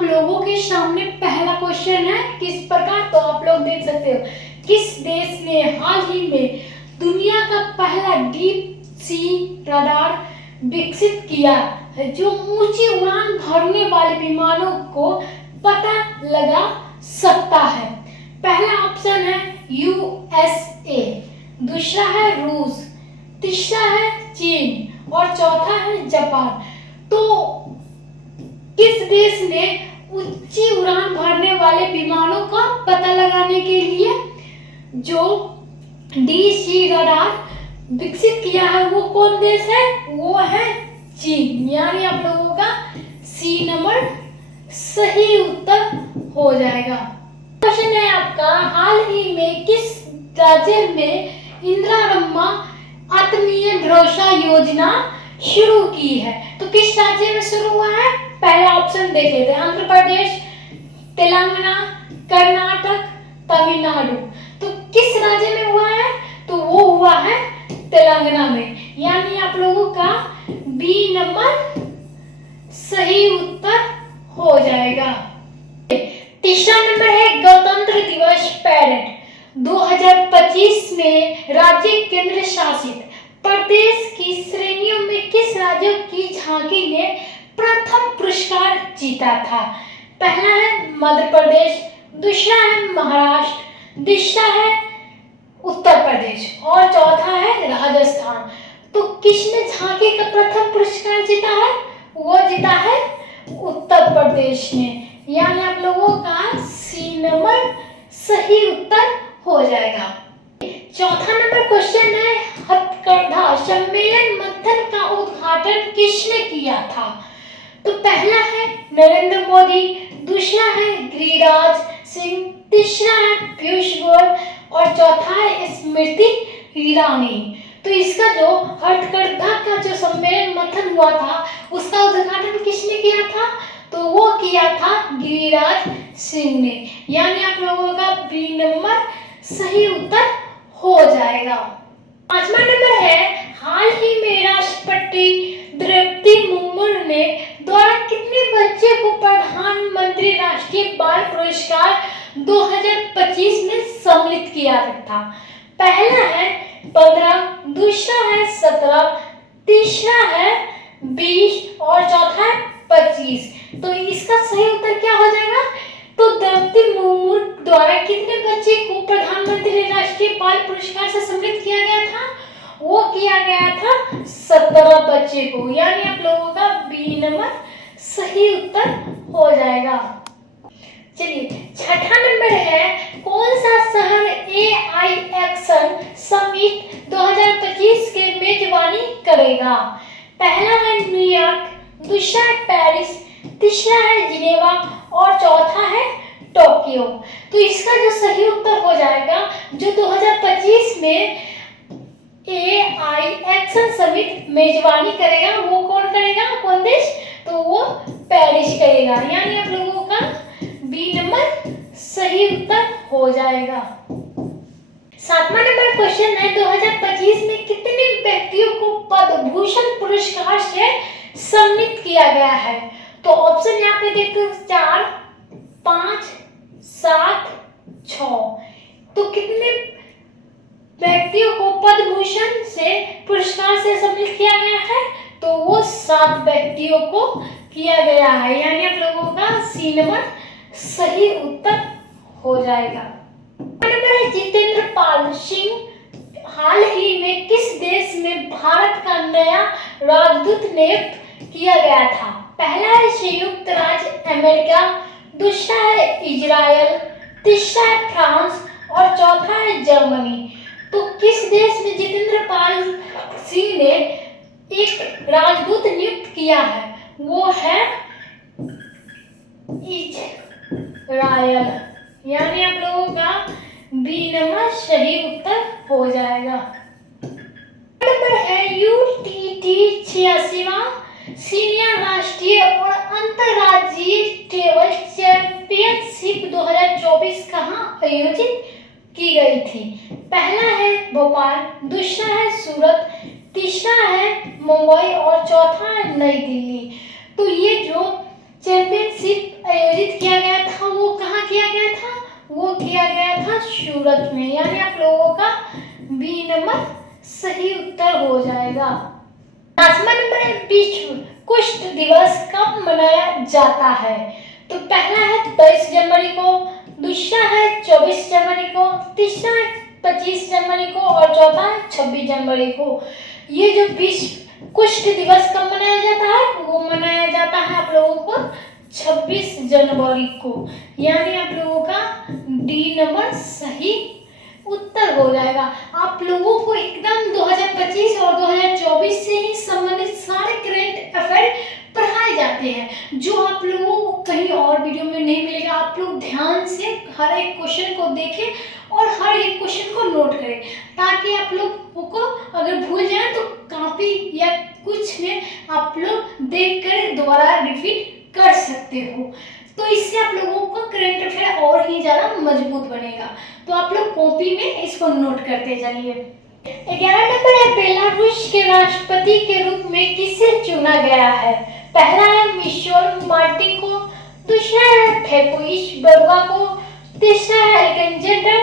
आप लोगों के सामने पहला क्वेश्चन है किस प्रकार, तो आप लोग देख सकते हो किस देश ने हाल ही में दुनिया का पहला डीप सी रडार विकसित किया है जो ऊंची उड़ान भरने वाले विमानों को पता लगा सकता है। पहला ऑप्शन है यूएसए, दूसरा है रूस, तीसरा है चीन और चौथा है जापान। तो किस देश ने ऊंची उड़ान भरने वाले विमानों का पता लगाने के लिए जो डीसी रडार विकसित किया है वो कौन देश है? वो है चीन। यानी आप लोगों का सी नंबर सही उत्तर हो जाएगा। क्वेश्चन है आपका, हाल ही में किस राज्य में इंदिरा रम्मा आत्मीय भरोसा योजना शुरू की है? तो किस राज्य में शुरू हुआ है? पहला ऑप्शन देख लेते हैं, आंध्र प्रदेश, तेलंगाना, कर्नाटक, तमिलनाडु। तो किस राज्य में हुआ है? तो वो हुआ है तेलंगाना में। यानी आप लोगों का बी नंबर सही उत्तर हो जाएगा। तीसरा नंबर है गणतंत्र दिवस परेड 2025 में राज्य केंद्र शासित प्रदेश की श्रेणियों में किस राज्य की झांकी ने प्रथम पुरस्कार जीता था? पहला है मध्य प्रदेश, दूसरा है महाराष्ट्र, तीसरा है उत्तर प्रदेश और चौथा है राजस्थान। तो किसने झांकी का प्रथम पुरस्कार जीता है? वो जीता है उत्तर प्रदेश ने। यानी आप लोगों का सी नंबर सही उत्तर हो जाएगा। चौथा नंबर क्वेश्चन है, हथकरघा सम्मेलन मंथन का उद्घाटन किसने किया था? तो पहला है नरेंद्र मोदी, दूसरा है गिरिराज सिंह, तीसरा है पीयूष गोयल और चौथा है स्मृति ईरानी। तो इसका जो हथकरघा का जो सम्मेलन मंथन हुआ था उसका उद्घाटन किसने किया था? तो वो किया था गिरिराज सिंह ने। यानी आप लोगों का बी नंबर सही उत्तर हो जाएगा। पांचवा नंबर है, हाल ही में राष्ट्रपति द्रौपदी मुर्मू ने द्वारा कितने बच्चे को प्रधानमंत्री राष्ट्रीय बाल पुरस्कार 2025 में सम्मिलित किया था? पहला है 15, दूसरा है 17, तीसरा है 20 और चौथा है 25। तो इसका सही उत्तर क्या हो जाएगा? तो द्रौपदी मुर्मू द्वारा कितने बच्चे को प्रधानमंत्री राष्ट्रीय बाल पुरस्कार से सम्मानित किया गया था? वो किया गया था 17 बच्चे को। यानी आप लोगों का बी नंबर सही उत्तर हो जाएगा। चलिए छठा नंबर है, कौन सा शहर एआई एक्शन समिट 2025 के मेजबानी करेगा? पहला है न्यूयॉर्क, दूसरा है पेरिस, तीसरा है जिनेवा और चौथा है टोक्यो। तो इसका जो सही उत्तर हो जाएगा, जो 2025 में एआई एक्शन समिट मेजबानी करेगा वो कौन करेगा, कौन देश? तो वो पेरिस करेगा। यानी आप लोगों का बी नंबर सही उत्तर हो जाएगा। सातवां नंबर क्वेश्चन है, 2025 में कितने व्यक्तियों को पद्म भूषण पुरस्कार से सम्मानित किया गया है? तो ऑप्शन यहाँ पे देखो 4, 5, 7, 6। तो कितने व्यक्तियों को पद्म भूषण से पुरस्कार से सम्मानित किया गया है? तो वो 7 व्यक्तियों को किया गया है। यानी आप लोगों का सी नंबर सही उत्तर हो जाएगा। नंबर है जितेंद्र पाल सिंह हाल ही में किस देश में भारत का नया राजदूत नियुक्त किया गया था? पहला है संयुक्त राज्य अमेरिका, दूसरा है इजराइल, तीसरा है फ्रांस और चौथा है जर्मनी। तो किस देश में जितेंद्र पाल सिंह ने एक राजदूत नियुक्त किया है? वो है इजराइल। यानी आप लोगों का बी नंबर सही उत्तर हो जाएगा। नंबर है यूटीटी 86वां सीनियर राष्ट्रीय और अंतर्राज्यीय टेबल चैंपियनशिप 2024 कहाँ आयोजित की गई थी? पहला है भोपाल, दूसरा है सूरत, तीसरा है मुंबई और चौथा है नई दिल्ली। तो ये जो चैंपियनशिप आयोजित सूरत में, यानी आप लोगों का बी नंबर सही उत्तर हो जाएगा। 5वां नंबर है विश्व कुष्ठ दिवस कब मनाया जाता है? तो पहला है 23 जनवरी को, दूसरा है 24 जनवरी को, तीसरा है 25 जनवरी को और चौथा है 26 जनवरी को। ये जो विश्व कुष्ठ दिवस कब मनाया जाता है? वो मनाया जाता है आप लोगों को 26 जनवरी को, यानी आप लोगों का डी नंबर सही उत्तर हो जाएगा। आप लोगों को एकदम 2025 और 2024 से ही संबंधित सारे करंट अफेयर पढ़ाए जाते हैं, जो आप लोगों को कहीं और वीडियो में नहीं मिलेगा। आप लोग ध्यान से हर एक क्वेश्चन को देखें और हर एक क्वेश्चन को नोट करें, ताकि आप लोगों को अगर भूल जाए तो कॉपी या कुछ में आप लोग देखकर दोबारा रिपीट कर सकते हो। तो इससे आप लोगों का करंट अफेयर और ही ज़्यादा मजबूत बनेगा। तो आप लोग कॉपी में इसको नोट करते जाइए। 11 नंबर है बेलारूस के राष्ट्रपति के रूप में किसे चुना गया है? पहला है मिशेल मार्टिन को, दूसरा है फेकोइश बरुआ को, तीसरा है अलेक्जेंडर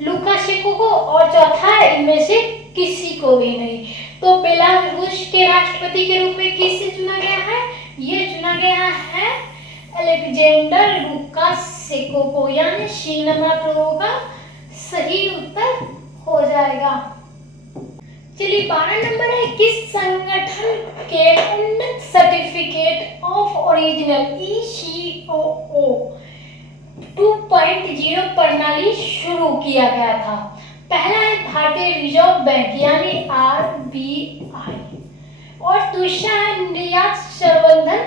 लुकाशेंको को और चौथा है इनमें से किसी को भी नहीं। तो बेलारूस के राष्ट्रपति के रूप में किसे चुना गया है? ये चुना गया है अलेक्जेंडर लुकाशेंको को, यानी सी नंबर आप लोगों का सही उत्तर हो जाएगा। चलिए 12 नंबर है किस संगठन के उन्नत सर्टिफिकेट ऑफ ओरिजिनल ECOO 2.0 प्रणाली शुरू किया गया था? पहला है भारतीय रिजर्व बैंक यानी RBI और दूसरा है निर्यात संवर्धन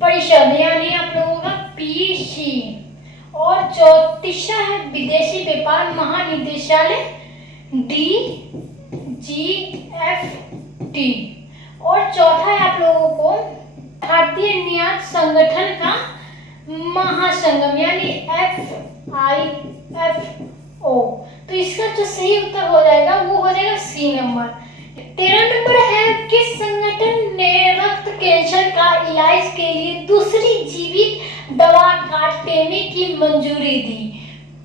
परिषद यानी आप लोगों का PC और तीसरा है विदेशी व्यापार महानिदेशालय DGFT और चौथा है आप लोगों को भारतीय निर्यात संगठन का महासंगम यानी FIFO। तो इसका जो सही उत्तर हो जाएगा वो हो जाएगा सी नंबर। 13 नंबर है किस संगठन ने रक्त कैंसर का इलाज के लिए दूसरी जीवित दवा काटने की मंजूरी दी?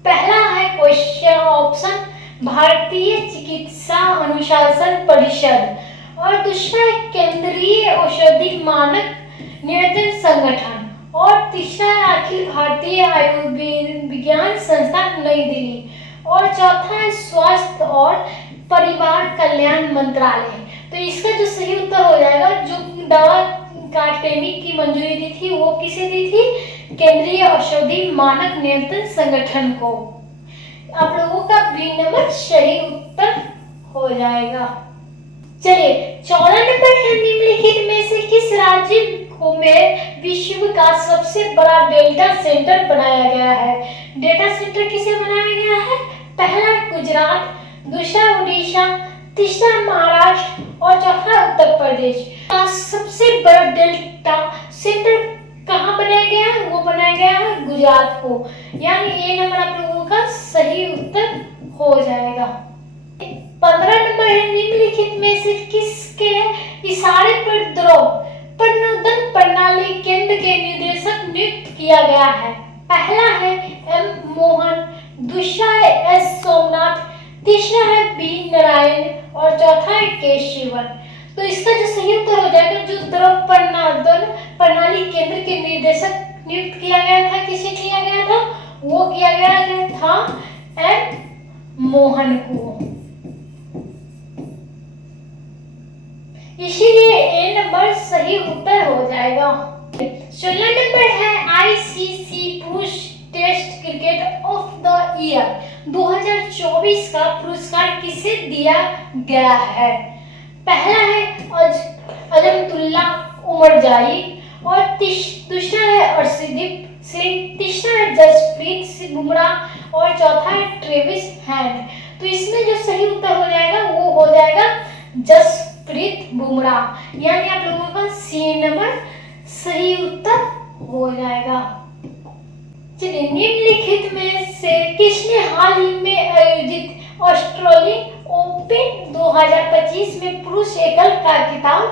पहला है क्वेश्चन ऑप्शन भारतीय चिकित्सा अनुशासन परिषद और दूसरा है केंद्रीय औषधि मानक नियंत्रण संगठन और तीसरा है अखिल भारतीय आयुर्विज्ञान संस्थान नई दिल्ली और चौथा है स्वास्थ्य और परिवार कल्याण मंत्रालय। तो इसका जो सही उत्तर हो जाएगा, जो दवा काटने की मंजूरी दी थी वो किसे दी थी? केंद्रीय औषधि मानक नियंत्रण संगठन को। आप लोगों का बी नंबर सही उत्तर हो जाएगा। चलिए 14 नंबर है निम्नलिखित में से किस राज्य में विश्व का सबसे बड़ा डेटा सेंटर बनाया गया है? डेटा सेंटर किसे बनाया गया है? पहला गुजरात, दूसरा उड़ीसा, तीसरा महाराष्ट्र और चौथा उत्तर प्रदेश। सबसे बड़ा डेटा सेंटर कहाँ बनाया गया है? वो बनाया गया है गुजरात को, यानी ए नंबर आप लोगों का सही उत्तर हो जाएगा। 15 नंबर है निम्नलिखित में से किसके इशारे पर द्रव प्रनोदन प्रणाली केंद्र के निदेशक नियुक्त किया गया है? पहला है M मोहन, दूसरा है S सोमनाथ, तीसरा है B नारायण और चौथा है K शिवन। तो इसका जो सही उत्तर हो जाएगा, जो द्रव प्रनोदन प्रणाली केंद्र के निदेशक नियुक्त किया गया था, किसे किया गया था? वो किया गया था M मोहन को। इसीलिए ए नंबर सही उत्तर हो जाएगा। 16 नंबर है ICC पुरुष test cricket of the year 2024 का पुरस्कार किसे दिया गया है? पहला है अजमतुल्ला उमरजाई और दूसरा है अर्शदीप सिंह, तीसरा है जसप्रीत बुमराह और चौथा है ट्रेविस हेड। तो इसमें जो सही उत्तर हो जाएगा वो हो जाएगा जसप्रीत बुमराह, यानी आप लोगों का सी नंबर सही उत्तर हो जाएगा। चलिए निम्नलिखित में से किसने हाल ही में आयोजित ऑस्ट्रेलियन ओपन 2025 में पुरुष एकल का खिताब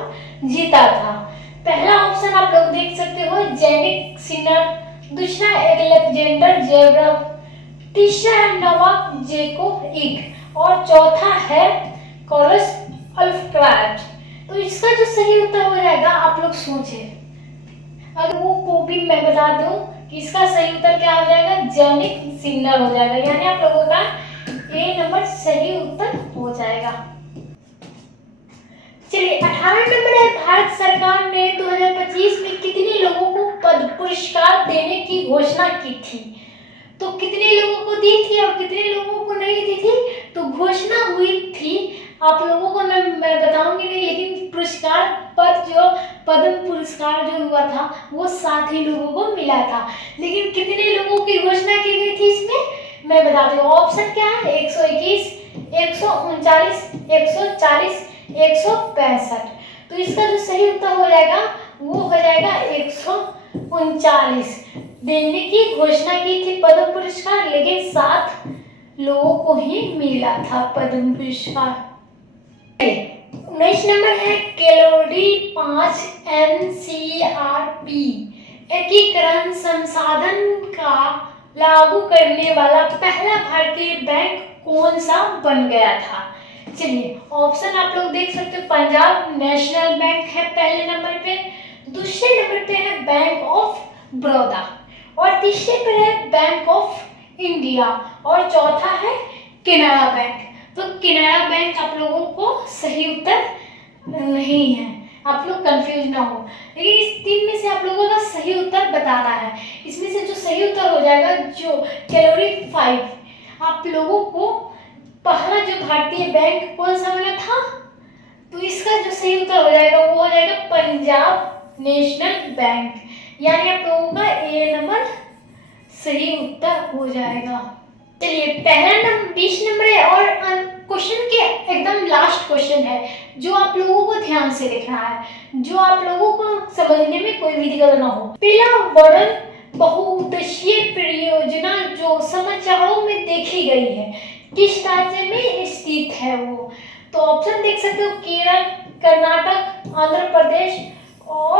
जीता था? पहला ऑप्शन आप लोग देख सकते हो जैनिक सिनर, दूसरा अलेक्जेंडर जेवरव, तीसरा है नोवाक जोकोविक और चौथा है कार्लोस अल्काराज। तो इसका जो सही उत्तर हो जाएगा, आप लोग सोचे, अगर वो भी मैं बता दूं कि इसका सही उत्तर क्या हो जाएगा, जेनिक सिन्नर हो जाएगा। यानी आप लोगों का ए नंबर सही उत्तर हो जाएगा। चलिए 18 नंबर है, भारत सरकार ने 2025 में कितने लोगों को पद्म पुरस्कार देने की घोषणा की थी? तो कितने लोगों को दी थी और कितने लोगों को नहीं दी थी? तो घोषणा हुई थी, आप लोगों को मैं बताऊंगी नहीं, लेकिन पुरस्कार पद जो पद्म पुरस्कार जो हुआ था वो 7 ही लोगों को मिला था। लेकिन कितने लोगों की घोषणा की गई थी इसमें मैं बताती हूँ। ऑप्शन क्या है, 121, 139, 140, 165। तो इसका जो सही उत्तर हो जाएगा वो हो जाएगा 139। देने की घोषणा की थी पद्म पुरस्कार, लेकिन 7 लोगों को ही मिला था पद्म पुरस्कार। 19 नंबर है, कैलोरी 5 NCRP एकीकरण संसाधन का लागू करने वाला पहला भारतीय बैंक कौन सा बन गया था? चलिए ऑप्शन आप लोग देख सकते हो, पंजाब नेशनल बैंक है पहले नंबर पे, दूसरे नंबर पे है बैंक ऑफ बड़ौदा और तीसरे पे है बैंक ऑफ इंडिया और चौथा है केनरा बैंक। तो केनरा बैंक आप लोगों को सही उत्तर नहीं है, आप लोग कंफ्यूज ना हो, लेकिन इस 3 में से आप लोगों का सही उत्तर बताना है। इसमें से जो सही उत्तर हो जाएगा, जो कैलोरी 5, आप लोगों को पहला जो भारतीय बैंक कौन सा बना था, तो इसका जो सही उत्तर हो जाएगा वो हो जाएगा पंजाब नेशनल बैंक। यानी आप लोगों का ए नंबर सही उत्तर हो जाएगा। चलिए पहला नंबर 20 नंबर है और क्वेश्चन के एकदम लास्ट क्वेश्चन है, जो आप लोगों को ध्यान से देखना है, जो आप लोगों को समझने में कोई भी दिक्कत ना हो। पहला वर्णन बहुउद्देशीय परियोजना जो समाचारों में देखी गई है, किस राज्य में स्थित है वो? तो ऑप्शन देख सकते हो, केरल, कर्नाटक, आंध्र प्रदेश और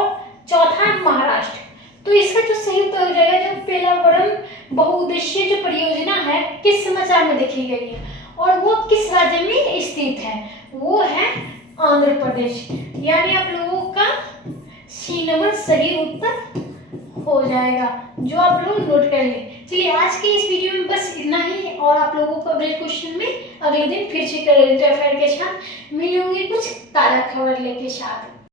चौथा महाराष्ट्र। तो इसका जो सही उत्तर हो जाएगा, जो पहला वर्णन बहुउद्देशीय जो परियोजना है किस समाचार में देखी गई है और वो किस राज्य में स्थित है, वो है आंध्र प्रदेश। यानी आप लोगों का सी नंबर सही उत्तर हो जाएगा, जो आप लोग नोट कर लें। चलिए आज के इस वीडियो में बस इतना ही, और आप लोगों को अगले क्वेश्चन में अगले दिन फिर से करेंट अफेयर के साथ मिलूंगी कुछ ताज़ा खबर लेके साथ।